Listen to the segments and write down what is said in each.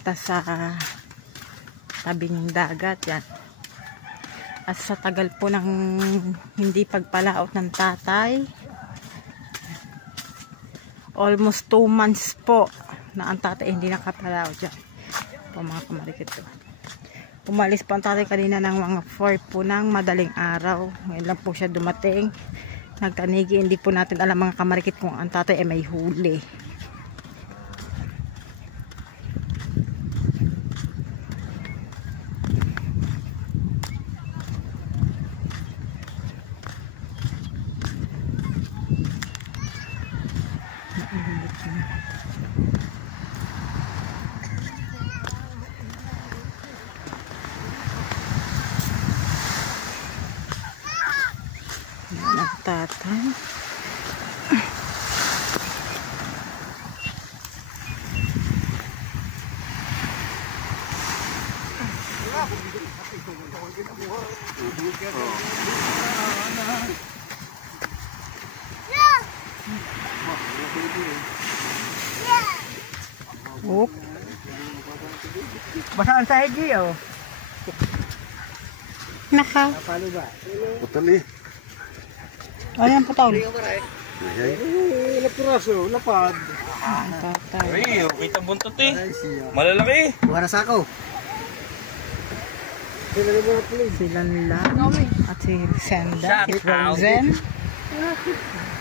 papunta sa tabing dagat yan. At sa tagal po ng hindi pagpalaot ng tatay, almost 2 months po na ang tatay hindi nakapalaot dyan po mga kamarikit ko. Umalis po ang tatay kanina ng mga 4 po ng madaling araw. Ngayon lang po siya dumating. Nagtanigi, hindi po natin alam mga kamarikit kung ang tatay ay may huli. Tatay. Oop. Basaan sa higi oh. Naka. Putali. Ayan po tawag. Lapuraso, lapad. Tatay. Ay, kita buntot eh. Malalaki. Buka na sako. Silang lang. At si Senda. Si Frozen.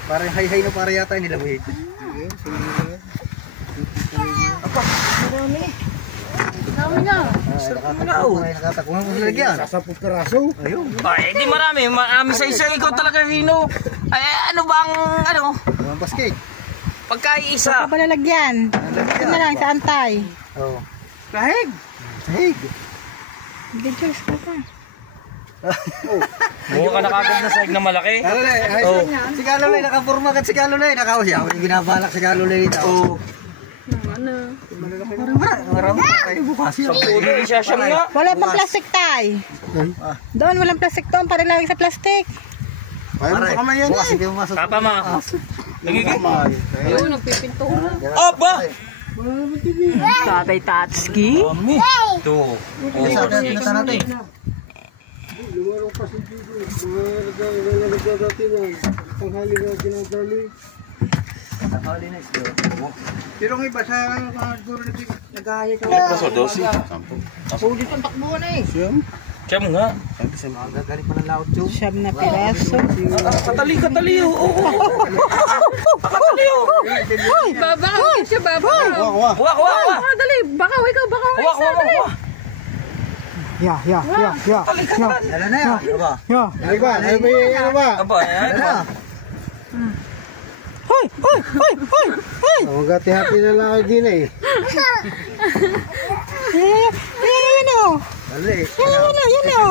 Parang hay-hay na para yata nila wait. Apa? Dami na. Nakatakuha ko lagyan. Sa 10 piraso. Ayun. Ay, di marami. Marami sa isa. Ikaw talaga, Hino. Ay, ano bang, ano? Ang basket. Pagkaisa. Ito ba lalagyan? Ito na lang sa antay. Oo. Kahig. Sahig. Hindi, Diyos ko pa. Buka ka nakagad na sahig na malaki. Kalulay. Oh. Si Kalulay nakapurma kat si Kalulay. Nakawasi ako yung binabalak si Kalulay dito. Oo. Marami kayo bukas yun. Hindi siya siyam nga. Wala pang plastic tay. Doon walang plastic doon. Para lang sa plastic. Ayaw mo sa kamay yan bukas hindi pumasok. Tapa mga. Nagiging. Ayun, nagpipinto na. Aba! Tatay Tatski. Ito. Pinasa natin. Lumarong pa si Pico. Mga nagdadati na. Panghali na ginadali. Pero ang iba sa mga guro nag-ahaya ka. Kaso, 12. Sulit ang takbuhan eh. Siyam nga. Gagaling pa ng laot yung. Siyam na piraso. Katali. Oo. Katali. Baba, siya baba. Wak. Dali, baka ikaw, baka Wak. Ya. Ano na yan? Aba. Ya. Ano ba? Ano ba? Aba, Ano na? Hoy. Magati-hati na lang kayo din eh. Yan o. Dali. Yan o.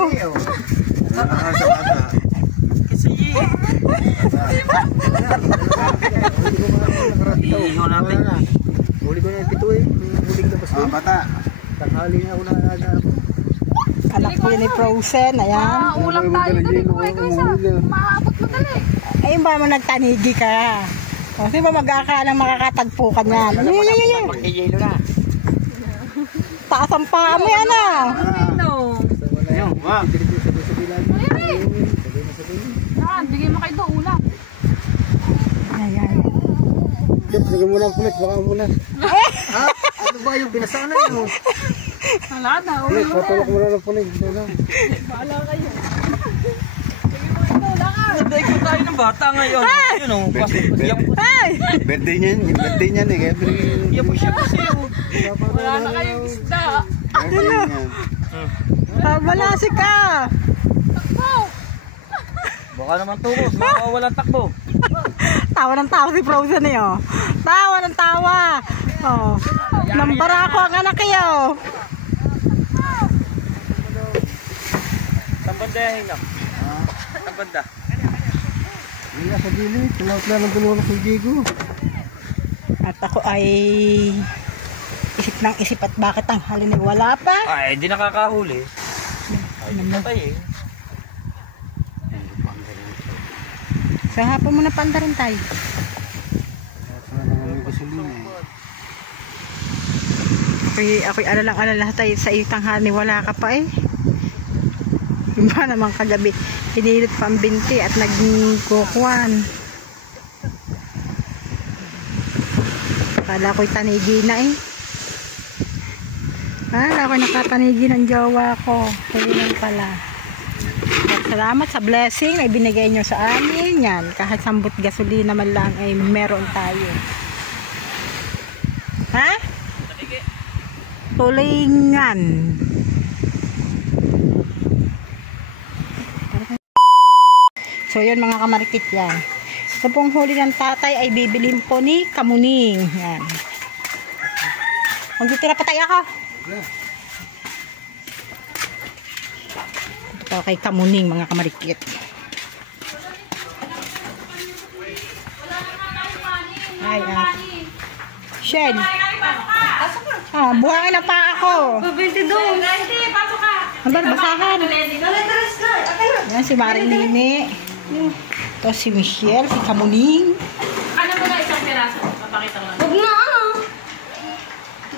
Kasi iyon natin. Huli ko na yung pito eh. Huli ko na basta. Bata. Tanghali na ako na Anak ko yun ni Frozen. Ayan. Ulang tayo dali ko ikaw isa. Maabot mo dali. Ayun ba mo nagtanigi ka? O, sino ba mag-aakalang makakatagpo ka niyan? Yan. Magkiyelo na. Taas ang paa mo yan ah. No. Ayun, wak. Bigay mo kayo doon ulam. Ayan. Sige mo lang pulit, baka muna. ano ba yung pinasana yun? Wala na, Pulit, ulam na. patulok mo na lang pulit. Bahala kayo. Bigay mo ito, lakad. Hindi ko tayo ng bata ngayon. Yun o. Ay! Birthday niyan eh. Yan po siya kasi o. Wala na kayong isda. Malasik ka! Takbo. Baka naman tukos. Makawalan takbo. Tawa ng tawa si Frozen eh oh. Tawa ng tawa. Oh. Nambara ako ang anak kayo. Saan banda yan, Hinok? Saan banda? Hindi na sa gilid. Tinawag lang ng tulungan ng Diego. At ako ay isip ng isip at bakit ang halin ay wala pa. Ay, hindi nakakahuli. Ay, hindi patay eh. Sa hapon mo na panda rin tayo. Wala naman yung gasolina eh. Ako'y alalang-alala tayo sa iyo tanghali, wala ka pa eh. Iba naman kagabi, hinilit pa ang binti at nagkukuhan. Kala ko'y tanigi na eh. Kala ko'y nakatanigi ng jowa ko. Kaya lang pala. At salamat sa blessing na ibinigay nyo sa amin. Yan, kahit sambot gasolina man lang ay meron tayo. Ha? Tulingan. So yun mga kamarikit yan. Ito pong huli ng tatay ay bibilin po ni Kamuning. Yan. Magtitira pa tayo ako. Ito po kay Kamuning mga kamarikit. Ay, Shen. Buhangin na pa ako. 22. Pasok ka. Ang basahan. Yan si Marinini. Ito si Michelle, si Kamuning. Ano mo na isang piraso? Papakita ko lang. Huwag na ano.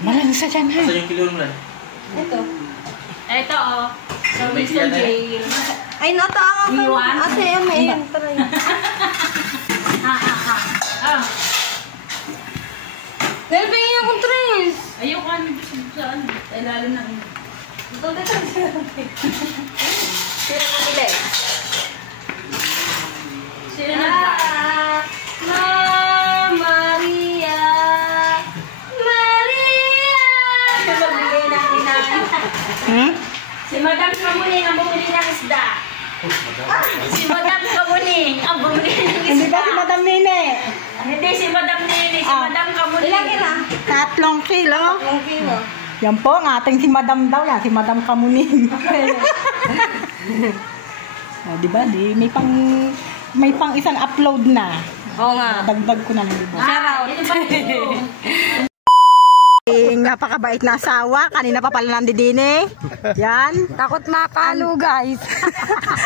Malansa dyan ha. Saan yung kilo mo lang? Ito oh. Sa Wilson Jail. Ay, nataangan ka. Iwan? Ate, may try. Ah. Nalpingin akong tres. Ayoko ano saan. Sa ilalim ng... Ito, dito. Sino mamili? Sino nagpa? Maria. Maria. Magbigay ng inahin. Hmm? Si Madam Kamuning ang bumili ng isda. Si Madam Kamuning ang bumili ng Hindi ba isda. si Madam Nene? Hindi si Madam Nene, si Ah. Madam Kamuning. Ilang kila? 3 kilo. Ilang kilo? Yan po, ang ating si Madam daw yan, si Madam Kamuning. Diba? May pang isang upload na. Oo nga. Dagdag ko na lang diba? Shout out. Napakabait na asawa. Kanina pa pala nandidine. Yan. Takot makalo, guys.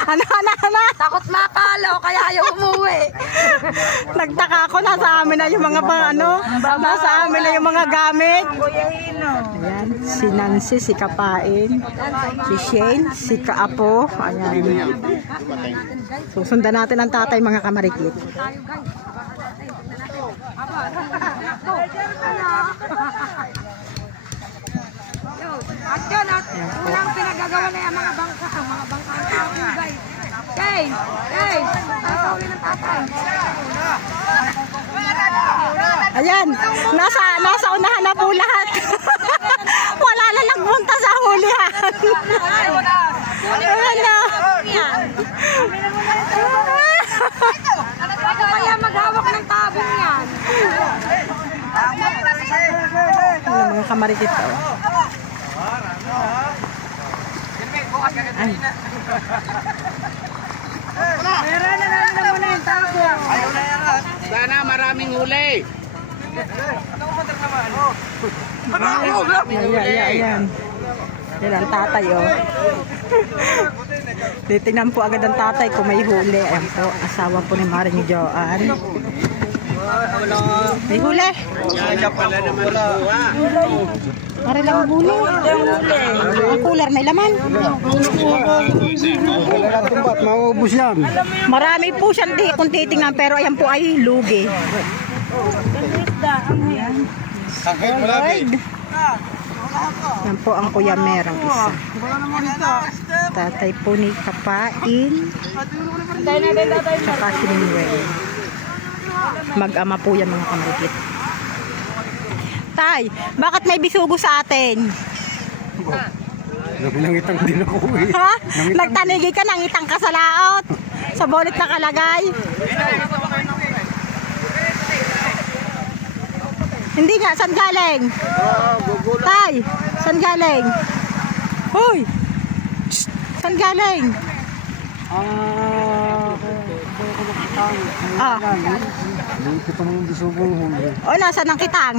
Ano? Takot makalo, kaya ayaw umuwi. Nagtaka ako, nasa amin na yung mga nasa amin na yung mga gamit. Ayan, si Nancy, si Kapain, si Shane, si Kaapo. Ayan. Susundan natin ang tatay mga kamarikit. Action at unang pinagagawa na yung mga bangka ang tao, guys. Shane! Ang kauli ng tatay. Ayan, nasa unahan na po lahat. Wala na nagpunta sa hulihan. Ayan na. Kaya maghawak ng tabong yan. Ano mga kamarikit to? Ay. Meron na namin na muna yung tabong. Sana maraming huli. Ayan. Yan ang tatay, oh. Titingnan po agad ang tatay kung may huli. Ayan po, asawa po ni Maring Joan. May huli. Para lang huli. Ang cooler may laman. Maubos yan. Marami po siyang kung titingnan, pero ayan po ay lugi. Lloyd. Yan po ang Kuya Merang isa. Tatay po ni Kapain. Saka si Manuel. Mag-ama po yan mga kamarikit. Tay, bakit may bisugo sa atin? Nangitang din ako eh. Ha? Nagtanigi ka, nangitang ka sa laot. Sa bolit nakalagay. Hindi nga, saan galing? Tay, saan galing? Hoy! Shh, saan galing? Kita mo yung bisugong huli. O, nasaan ang kitang?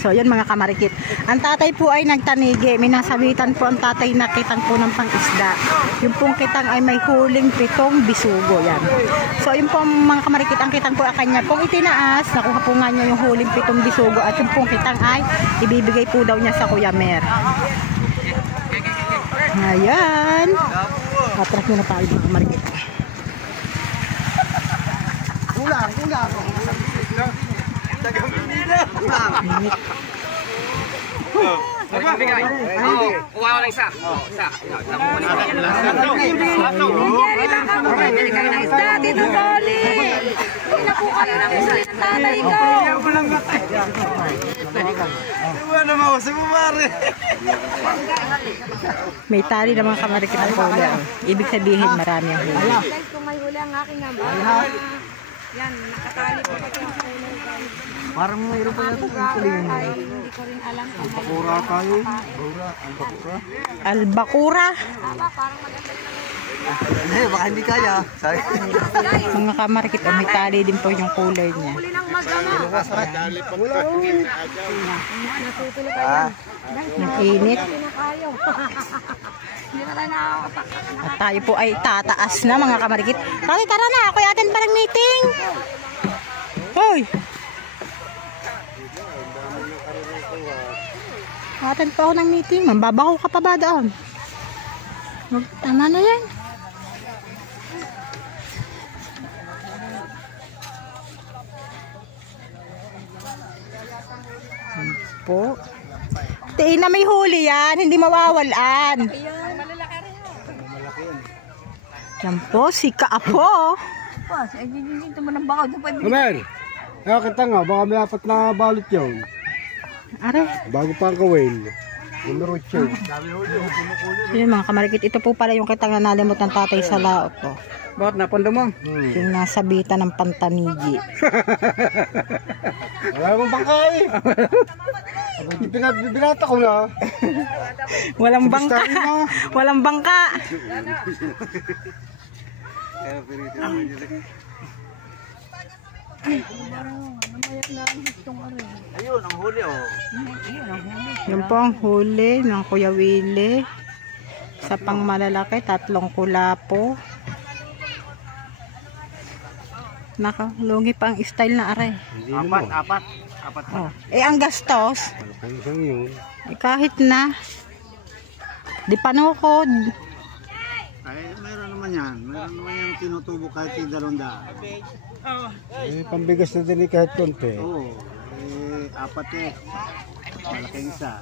So, So, yun mga kamarikit. Ang tatay po ay nagtanigi. May nasabitan po ang tatay na kitang po ng pang-isda. Yung pong kitang ay may huling 7 bisugo. Yan. So, yun po mga kamarikit, ang kitang po ay kanya pong itinaas. Nakuha po nga niya yung huling 7 bisugo. At yung pong kitang ay ibibigay po daw niya sa Kuya Mer. Ayan. Atras nyo na tayo mga kamarikit. Kulang. Kuha ko lang isa. Isa. Dito Soli! Hindi na po kayo ng gusto ng tatay ko. May tali na mga kamarikit ang huli. Ibig sabihin marami ang huli. Guys, kung may huli ang aking ama. Yan, nakatali po kasi ang huli. Parang mayroon pa yata kung kuling. Ay, hindi ko rin alam kung may Pura tayo. Albakura. tama. Parang maganda yung Baka hindi kaya. Sabi. Mga kamarikit, may tali din po yung kulay niya. huli ng magama. Natutulog kayo. Ang init. Pinakayo. Hindi na tayo nakakapak. At tayo po ay tataas na mga kamarikit. Tari, tara na. Ako'y atin pa ng meeting. Hoy! Atin pa ako ng meeting. Mambabaho ka pa ba doon? Tama na yan. Po. Tiin na may huli yan. Hindi mawawalan. Yan po, si Kaapo. Amer! Kita nga, baka may 4 na balot yun. Are, Bago pa ang kawin. Numero 8. yun mga kamarikit. Ito po pala yung kitang nanalimot ng tatay sa laot ko. Bakit napondo mo? Yung nasabitan ng pantanigi. Wala mong bangkay. Binata ko na. Walang bangka. Walang bangka. Ayun, ang huli Yun po ang huli ng Kuya Willie. Sa pang malalaki, 3 kulapo. Nakalungi pa ang style na aray. Apat. Oh. Ang gastos, Isang yun. kahit na. Di panukod. Ay, meron naman yan. Meron naman yung tinutubo kahit 200. Pambigas na din kahit konti. Oo. 4 eh. Malaking isa.